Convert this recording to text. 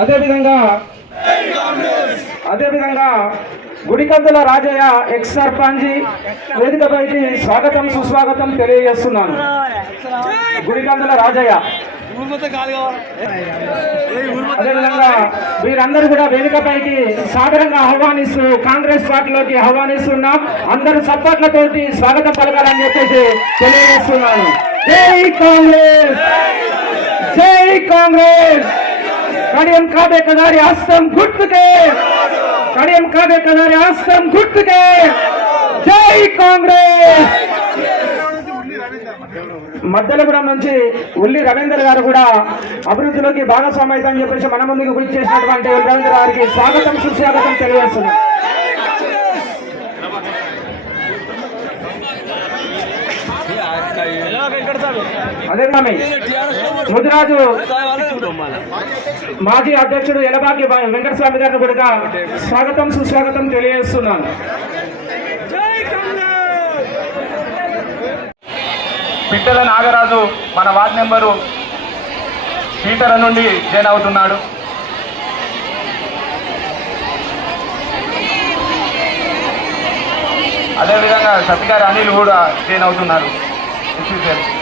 అదేవిధంగా అదేవిధంగా గుడికందుల రాజయ్య ఎక్స్ సర్పంచి వేదికపైకి స్వాగతం సుస్వాగతం తెలియజేస్తున్నాను. గుడికందుల రాజయ్య. అదేవిధంగా వీరందరూ కూడా వేదికపైకి సాదరంగా ఆహ్వానిస్తూ కాంగ్రెస్ పార్టీలోకి ఆహ్వానిస్తున్నాం అందరూ సప్పట్లతోటి స్వాగతం పలకాలని చెప్పేసి తెలియజేస్తున్నాను. జై కాంగ్రెస్! జై కాంగ్రెస్! కడియం కాబేక కదారి హస్తం గుర్తుకే. కడియం కాబేక కదారి హస్తం గుర్తుకే. జై కాంగ్రెస్. మద్దలగూడెం నుంచి ఉల్లి రవీందర్ గారు కూడా అభివృద్ధిలోకి భాగస్వామి అని చెప్పేసి మన ముందుకు గురి చేసినటువంటి రవీంద్ర గారికి స్వాగతం సుస్వాగతం తెలియజేస్తున్నాం. అదే మామి ముదిరాజు మాజీ అధ్యక్షుడు ఎలబాకి వెంకటస్వామి గారిని కూడా స్వాగతం సుస్వాగతం తెలియజేస్తున్నాను. పిట్టల నాగరాజు మన వార్డ్ నెంబరు పీటర నుండి జైన్ అవుతున్నాడు. అదేవిధంగా సత్యగారి అనిల్ కూడా జాయిన్ అవుతున్నారు. Thank you Ben.